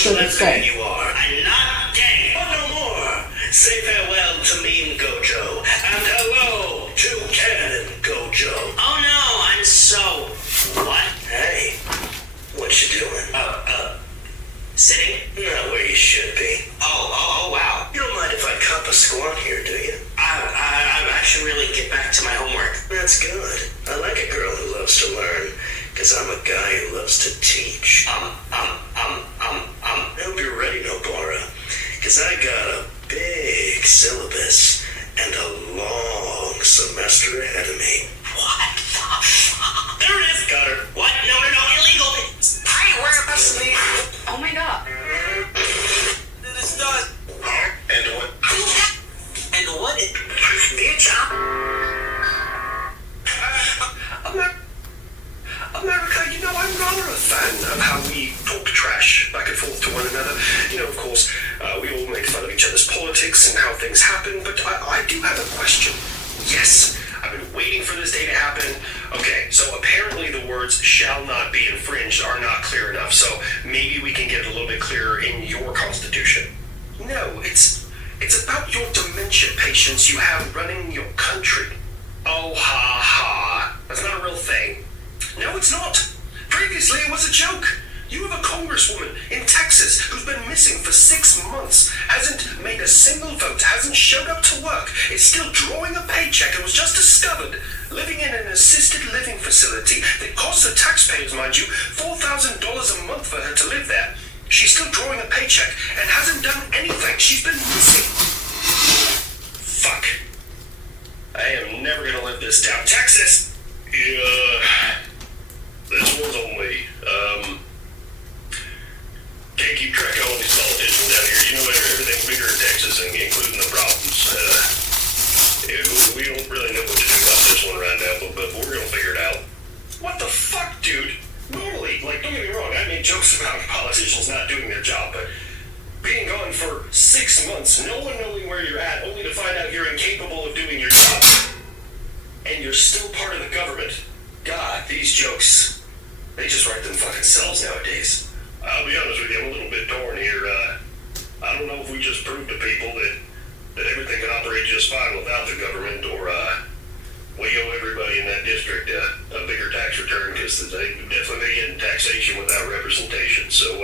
sure to stay. You are. I'm not gay. But no more. Say farewell to Mean Gojo. And hello to Canon Gojo. Oh no, I'm so... What? Hey, what you doing? Sitting? Not where you should be. Oh, wow. You don't mind if I cup a squat here, do you? I should really get back to my homework. That's good. I like a girl who loves to learn, because I'm a guy who loves to teach. I hope you're ready, Nobara, because I got a big syllabus and a long semester ahead of me. What the fuck? There it is. Got her. What? No, illegal. We're supposed to be... Oh my god. This does. And what? And what? Bitch, America, I'm rather a fan of how we talk trash back and forth to one another. Of course, we all make fun of each other's politics and how things happen, but I do have a question. Yes, I've been waiting for this day to happen. Okay, so apparently the words shall not be infringed are not clear enough, so maybe we can get it a little bit clearer in your constitution. No, it's about your dementia patients you have running your country. Oh, ha, ha. That's not a real thing. No, it's not. Previously, it was a joke. You have a congresswoman in Texas who's been missing for 6 months, hasn't made a single vote, hasn't showed up to work, is still drawing a paycheck, and was just discovered living in an assisted living facility that costs the taxpayers, mind you, $4,000 a month for her to live there. She's still drawing a paycheck and hasn't done anything. She's been missing. Fuck. I am never gonna live this down. Texas! Yeah. This one's only, can't keep track of all these politicians down here. Everything's bigger in Texas, including the problems. We don't really know what to do about this one right now, but we're gonna figure it out. What the fuck, dude? Normally, don't get me wrong, I make jokes about politicians not doing their job, but being gone for 6 months, no one knowing where you're at, only to find out you're incapable of doing your job, and you're still part of the government. God, these jokes, they just write them fucking selves nowadays. I'll be honest with you, I'm a little bit torn here. I don't know if we just proved to people that everything can operate just fine without the government, or we owe everybody in that district a bigger tax return, because they definitely get taxation without representation. So,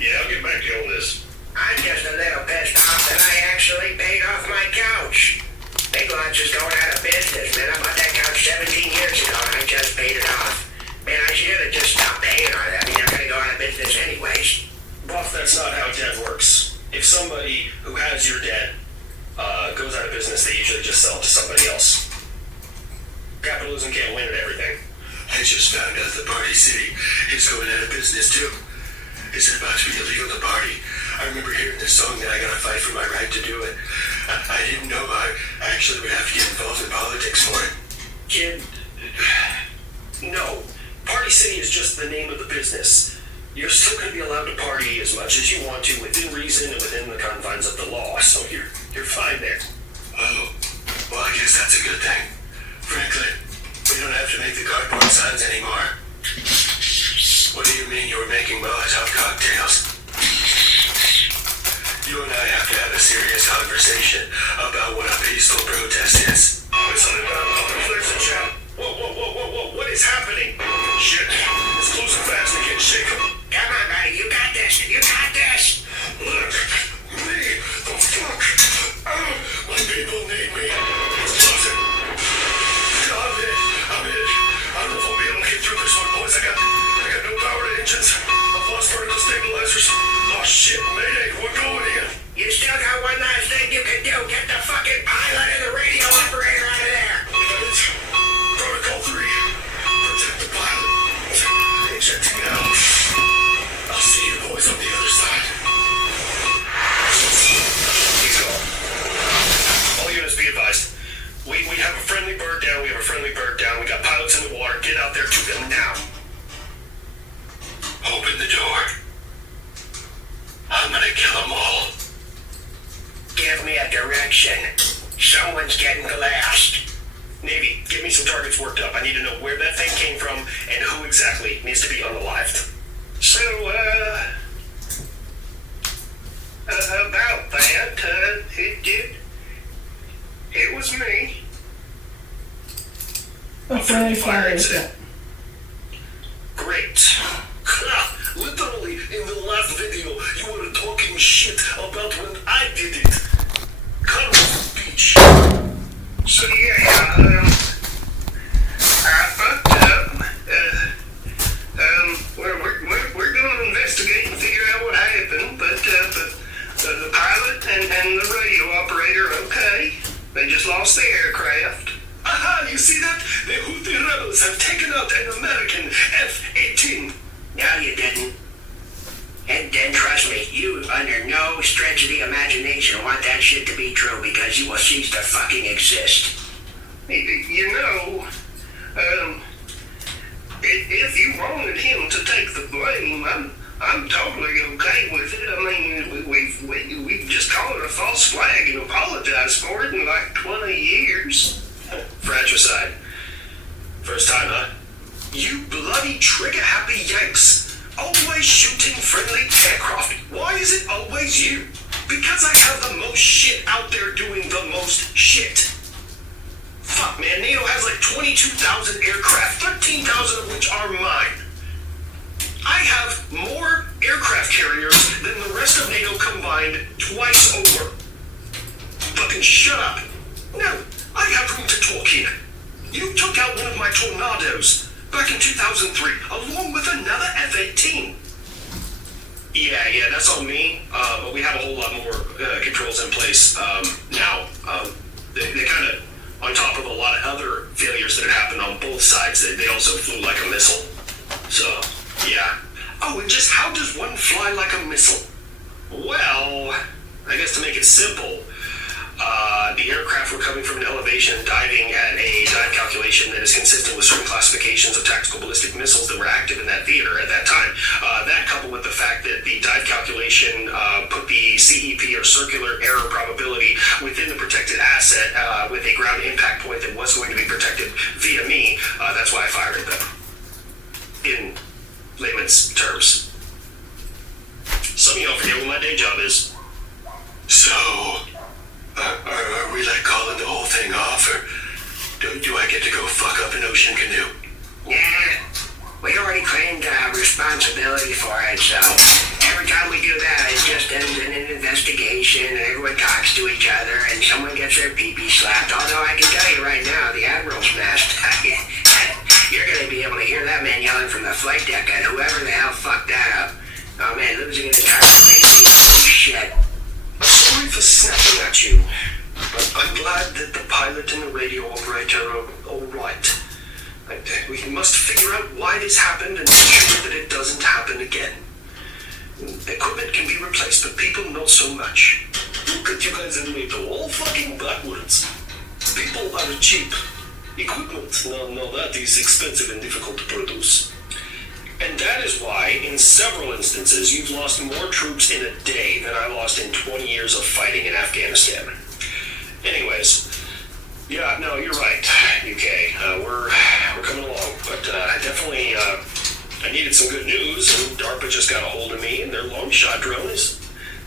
yeah, I'll get back to you on this. I'm just a little pissed off that I actually paid off my couch. Big Lots is going out of business, man. I bought that couch 17 years ago, and I just paid it off. Man, I should have just stopped paying on it. I mean, I'm going to go out of business anyways. Boss, that's not how debt works. If somebody who has your debt goes out of business, they usually just sell it to somebody else. Capitalism can't win at everything. I just found out that Party City is going out of business too. Is it about to be illegal to party? I remember hearing this song that I gotta fight for my right to do it. I didn't know I actually would have to get involved in politics for it. Kid, no. Party City is just the name of the business. You're still going to be allowed to party as much as you want to within reason and within the confines of the law, so you're fine there. Oh, well, I guess that's a good thing. Frankly, we don't have to make the cardboard signs anymore. What do you mean you were making Molotov cocktails? You and I have to have a serious conversation about what a peaceful protest is. Listen, there's a chat. Whoa, what is happening? Shit, it's closing fast, I can't shake them. Come on, buddy, you got this. Look, me, the fuck? My people need me. It's closing. I'm in. I don't know if I'll be able to get through this one, boys. I got no power to engines. I've lost vertical stabilizers. Oh shit, mayday, we're going in. You still got one last thing you can do. Get the fucking pilot and the radio operator out of there. Protocol 3. Protect the pilot. Ejecting now. I'll see you boys on the other side. He's gone. All units be advised. We have a friendly bird down. We got pilots in the water. Get out there to them now. Open the door. I'm gonna kill them all. Give me a direction. Someone's getting glassed. Navy, get me some targets worked up. I need to know where that thing came from and who exactly needs to be unalived. So, was me. A friendly fire incident. Great. Literally, in the last video, you were talking shit about when I did it. Cut off speech. So yeah, I fucked up. We're gonna investigate and figure out what happened, but the pilot and the radio operator, okay. They just lost the aircraft. Aha, you see that? The Houthi rebels have taken out an American F-18. No, you didn't. And trust me, you under no stretch of the imagination want that shit to be true because you will cease to fucking exist. You know, if you wanted him to take the blame, I'm totally okay with it. I mean, we've just called it a false flag and apologized for it in like 20 years. Fratricide. First time, huh? You bloody trigger-happy Yanks. Always shooting friendly aircraft. Why is it always you? Because I have the most shit out there doing the most shit. Fuck, man. NATO has like 22,000 aircraft, 13,000 of which are mine. I have more aircraft carriers than the rest of NATO combined twice over. Fucking shut up. No, I have room to talk here. You took out one of my tornadoes back in 2003, along with another F-18. Yeah, that's on me. But we have a whole lot more controls in place now. They kind of, on top of a lot of other failures that had happened on both sides, they also flew like a missile. So, yeah. Oh, and just how does one fly like a missile? Well, I guess to make it simple, the aircraft were coming from an elevation, diving at a dive calculation that is consistent with certain classifications of tactical ballistic missiles that were active in that theater at that time. That coupled with the fact that the dive calculation put the CEP or circular error probability within the protected asset with a ground impact point that was going to be protected via me. That's why I fired at them. In layman's terms. Some of y'all forget what my day job is. So, are we like calling the whole thing off, or do I get to go fuck up an ocean canoe? Yeah, we already claimed responsibility for it, so every time we do that, it just ends in an investigation, and everyone talks to each other, and someone gets their pee-pee slapped. Although I can tell you right now, the Admiral's nest, you're going to be able to hear that man yelling from the flight deck at whoever the hell fucked that up. Oh man, losing an entire baby. Oh shit. I'm sorry for snapping at you, but I'm glad that the pilot and the radio operator are alright. We must figure out why this happened and make sure that it doesn't happen again. Equipment can be replaced, but people not so much. Look at you guys in NATO, all fucking backwards. People are cheap. Equipment, no, that is expensive and difficult to produce. And that is why, in several instances, you've lost more troops in a day than I lost in 20 years of fighting in Afghanistan. Anyways, yeah, no, you're right, UK. We're coming along, but I definitely, I needed some good news, and DARPA just got a hold of me, and their long shot drone is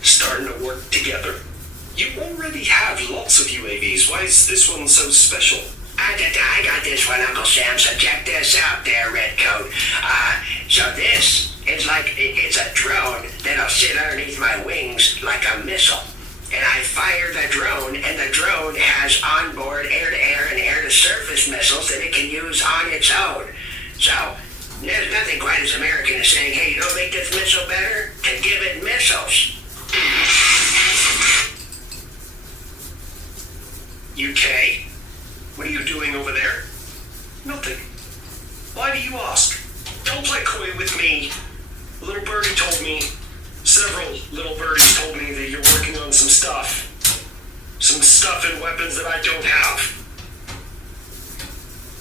starting to work together. You already have lots of UAVs. Why is this one so special? I got this one, Uncle Sam, so check this out there, Redcoat. So this is like, it's a drone that'll sit underneath my wings like a missile. And I fire the drone, and the drone has onboard air-to-air and air-to-surface missiles that it can use on its own. So, there's nothing quite as American as saying, hey, you don't make this missile better? To give it missiles. UK? What are you doing over there? Nothing. Why do you ask? Don't play coy with me. A little birdie told me, several little birdies told me that you're working on some stuff. Some stuff and weapons that I don't have.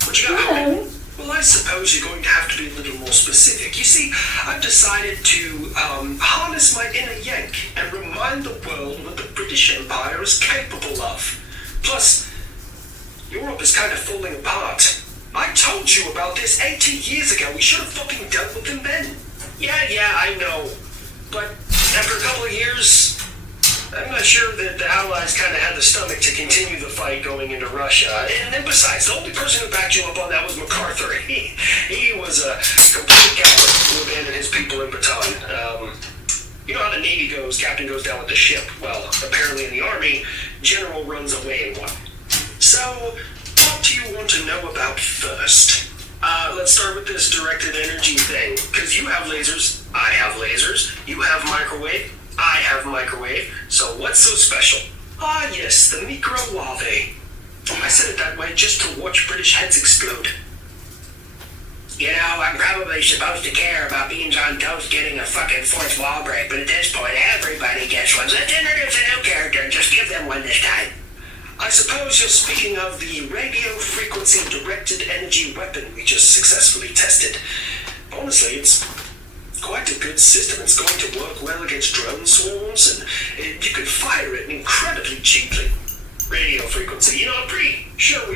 What you got? Okay. Well, I suppose you're going to have to be a little more specific. You see, I've decided to harness my inner Yank and remind the world what the British Empire is capable of. Plus, Europe is kind of falling apart. I told you about this 80 years ago. We should have fucking dealt with them then. Yeah, I know. But after a couple of years, I'm not sure that the Allies kind of had the stomach to continue the fight going into Russia. And then besides, the only person who backed you up on that was MacArthur. He was a complete coward who abandoned his people in Bataan. You know how the Navy goes, captain goes down with the ship. Well, apparently in the Army, general runs away in one. So, what do you want to know about first? Let's start with this directed energy thing. Because you have lasers, I have lasers, you have microwave, I have microwave, so what's so special? Ah, yes, the microwave. I said it that way just to watch British heads explode. You know, I'm probably supposed to care about beans on toast getting a fucking fourth wall break, but at this point, everybody gets one. Let's introduce a new character and just give them one this time. I suppose you're speaking of the radio frequency directed energy weapon we just successfully tested. Honestly, it's quite a good system. It's going to work well against drone swarms, and you can fire it incredibly cheaply. Radio frequency, you know, I'm pretty sure we